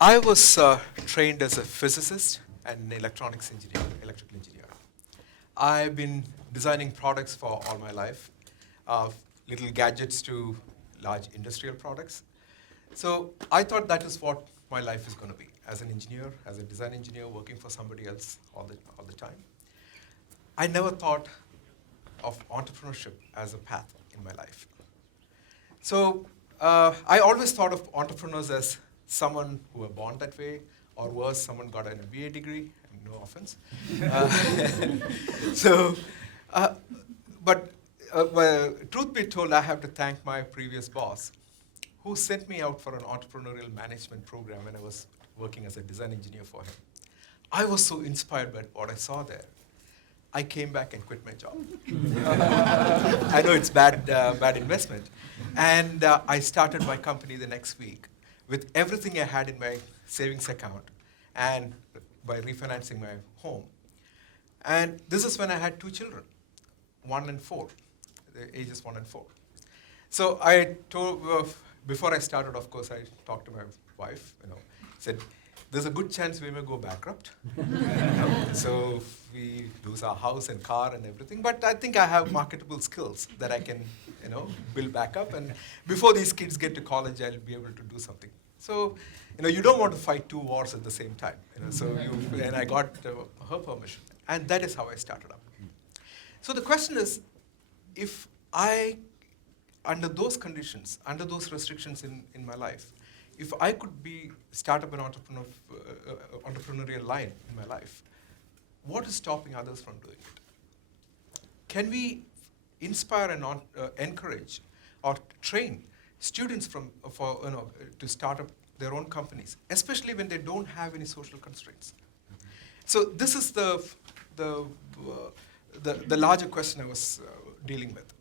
I was trained as a physicist and electronics engineer, electrical engineer. I've been designing products for all my life, uh, little gadgets to large industrial products. So I thought that is what my life is going to be, as an engineer, as a design engineer, working for somebody else all the time. I never thought of entrepreneurship as a path in my life. So I always thought of entrepreneurs as someone who were born that way, or worse, someone got an MBA degree. No offense. Uh, so, uh, but well, truth be told, I have to thank my previous boss, who sent me out for an entrepreneurial management program when I was working as a design engineer for him. I was so inspired by what I saw there. I came back and quit my job. I know it's bad investment. And I started my company the next week with everything I had in my savings account and by refinancing my home. And this is when I had two children, 1 and 4, the ages 1 and 4. So I told, before I started, of course, I talked to my wife, said, there's a good chance we may go bankrupt. So we lose our house and car and everything. But I think I have marketable skills that I can, build back up. And before these kids get to college, I'll be able to do something. So, you don't want to fight two wars at the same time. And I got her permission. And that is how I started up. So the question is, if I, under those conditions, under those restrictions in my life, if I could start up an entrepreneurial line in my life, what is stopping others from doing it? Can we inspire and encourage or train students to start up their own companies, especially when they don't have any social constraints? So this is the larger question I was dealing with.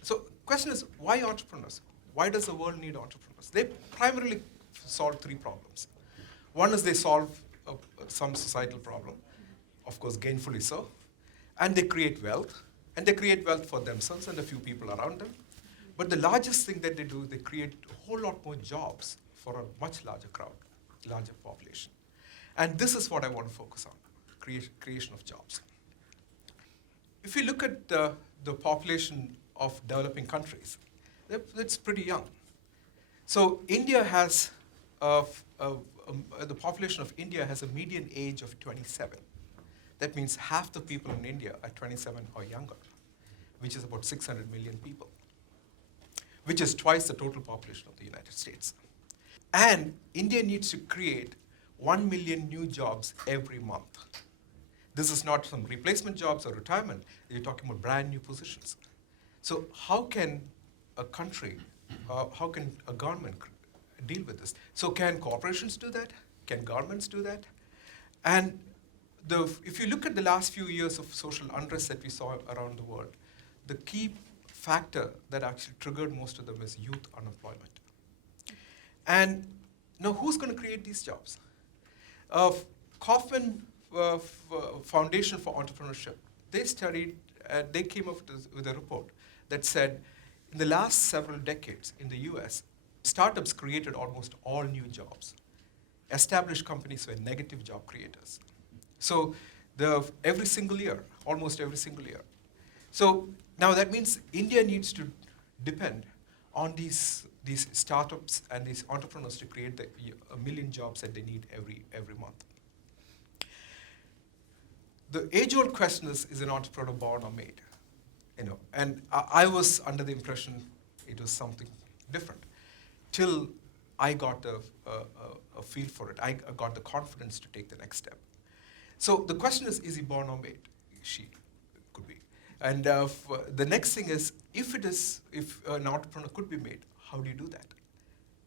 So question is, why entrepreneurs? Why does the world need entrepreneurs? They primarily solve three problems. One is they solve some societal problem, of course gainfully so, and they create wealth, and they create wealth for themselves and a few people around them. But the largest thing that they do, they create a whole lot more jobs for a much larger crowd, larger population. And this is what I want to focus on, creation of jobs. If you look at the population of developing countries, it's pretty young. So India has, the population of India has a median age of 27. That means half the people in India are 27 or younger, which is about 600 million people, which is twice the total population of the United States. And India needs to create 1 million new jobs every month. This is not some replacement jobs or retirement. You're talking about brand new positions. So how can a country, how can a government deal with this? So can corporations do that? Can governments do that? And if you look at the last few years of social unrest that we saw around the world, the key factor that actually triggered most of them is youth unemployment. And now who's going to create these jobs? Kaufman Foundation for Entrepreneurship, they came up with a report that said, in the last several decades in the US, startups created almost all new jobs. Established companies were negative job creators. So every single year, almost every single year. So now that means India needs to depend on these startups and these entrepreneurs to create the 1 million jobs that they need every month. The age-old question is an entrepreneur born or made? And I was under the impression it was something different, till I got a feel for it. I got the confidence to take the next step. So the question is he born or made? She could be. And the next thing is, if an entrepreneur could be made, how do you do that?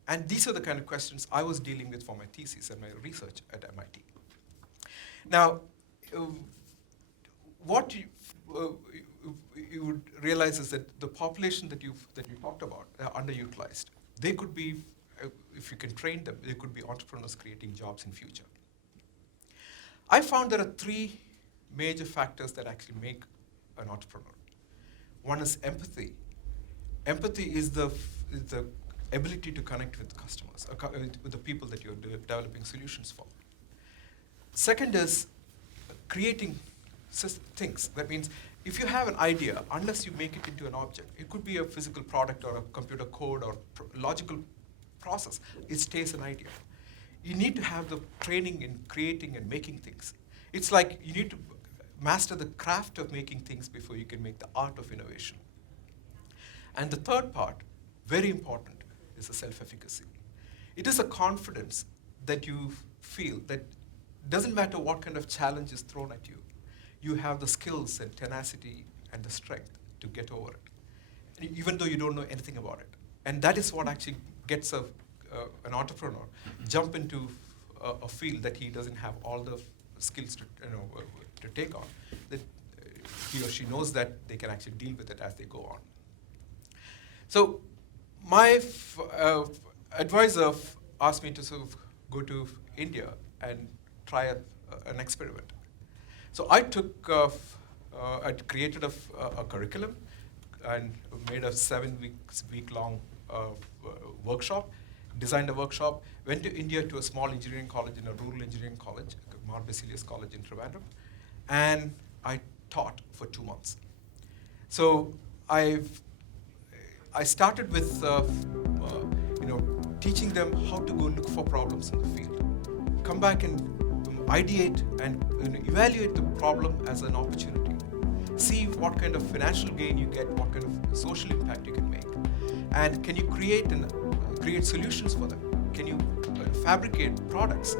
And these are the kind of questions I was dealing with for my thesis and my research at MIT. Now, what you would realize is that the population that you talked about are underutilized. They could be, if you can train them, they could be entrepreneurs creating jobs in future. I found there are three major factors that actually make an entrepreneur. One is empathy. Empathy is the ability to connect with customers, with the people that you're developing solutions for. Second is creating things. That means if you have an idea, unless you make it into an object, it could be a physical product or a computer code or logical process, it stays an idea. You need to have the training in creating and making things. It's like you need to master the craft of making things before you can make the art of innovation. And the third part, very important, is the self-efficacy. It is a confidence that you feel that doesn't matter what kind of challenge is thrown at you, you have the skills and tenacity and the strength to get over it, even though you don't know anything about it. And that is what actually gets an entrepreneur jump into a field that he doesn't have all the skills to take on. That he or she knows that they can actually deal with it as they go on. So my advisor asked me to sort of go to India and try an experiment. So I I created a curriculum and made a 7-week-long workshop, designed a workshop, went to India to a small engineering college, in a rural engineering college, Mar Basilius College in Trivandrum, and I taught for 2 months. So I started with teaching them how to go look for problems in the field, come back and ideate and evaluate the problem as an opportunity, see what kind of financial gain you get, what kind of social impact you can make, and can you create solutions for them? Can you fabricate products?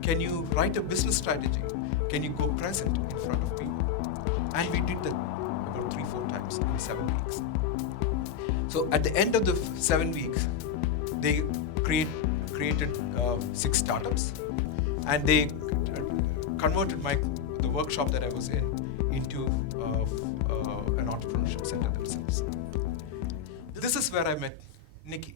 Can you write a business strategy? Can you go present in front of people? And we did that about 3-4 times in 7 weeks. So at the end of the 7 weeks, they created 6 startups, and they converted the workshop that I was in into an entrepreneurship center themselves. This is where I met Nikki.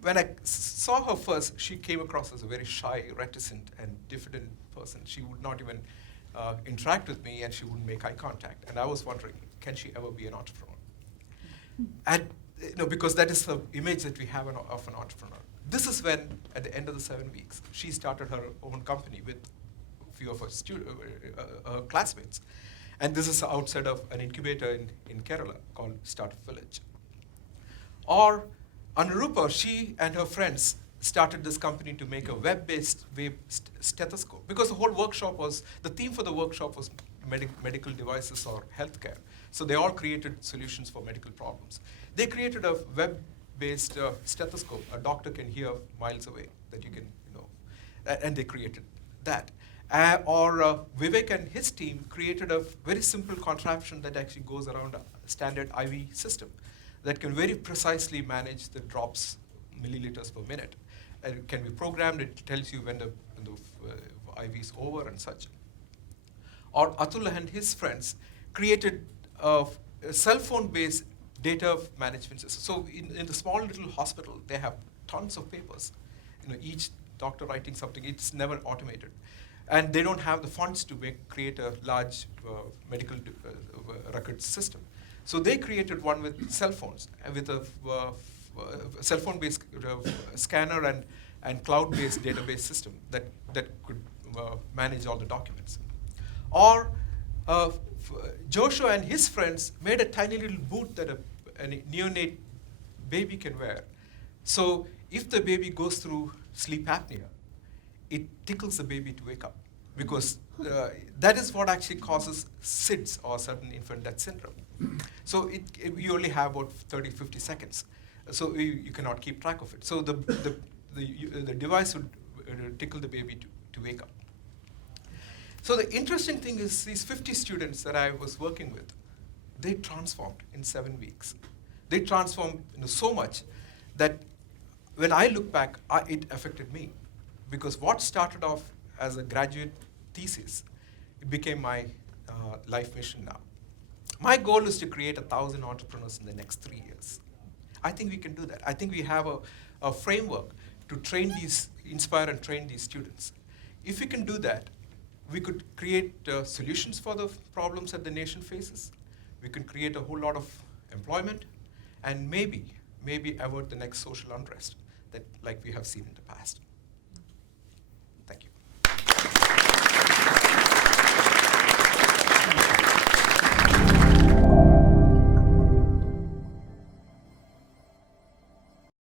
When I saw her first, she came across as a very shy, reticent, and diffident person. She would not even interact with me, and she wouldn't make eye contact. And I was wondering, can she ever be an entrepreneur? And because that is the image that we have of an entrepreneur. This is when, at the end of the 7 weeks, she started her own company with a few of her classmates. And this is outside of an incubator in Kerala called Startup Village. Or Anurupa, she and her friends started this company to make a web-based stethoscope, because the theme for the workshop was medical devices or healthcare. So they all created solutions for medical problems. They created a web-based stethoscope a doctor can hear miles away, that you can, and they created that. Or Vivek and his team created a very simple contraption that actually goes around a standard IV system that can very precisely manage the drops, milliliters per minute. And it can be programmed, it tells you when the IV is over and such. Or Atul and his friends created a cell phone-based data management system. So in the small little hospital, they have tons of papers. Each doctor writing something, it's never automated. And they don't have the funds to create a large medical record system. So they created one with cell phones, with a cell phone-based scanner and cloud-based database system that could manage all the documents. Or Joshua and his friends made a tiny little boot that a neonate baby can wear. So if the baby goes through sleep apnea, it tickles the baby to wake up, because that is what actually causes SIDS, or sudden infant death syndrome. So you only have about 30-50 seconds. So you cannot keep track of it. So the device would tickle the baby to wake up. So the interesting thing is, these 50 students that I was working with, they transformed in 7 weeks. They transformed so much that when I look back, it affected me. Because what started off as a graduate thesis, it became my life mission now. My goal is to create 1,000 entrepreneurs in the next 3 years. I think we can do that. I think we have a framework to inspire and train these students. If we can do that, we could create solutions for the problems that the nation faces. We can create a whole lot of employment, and maybe maybe avert the next social unrest that like we have seen in the past.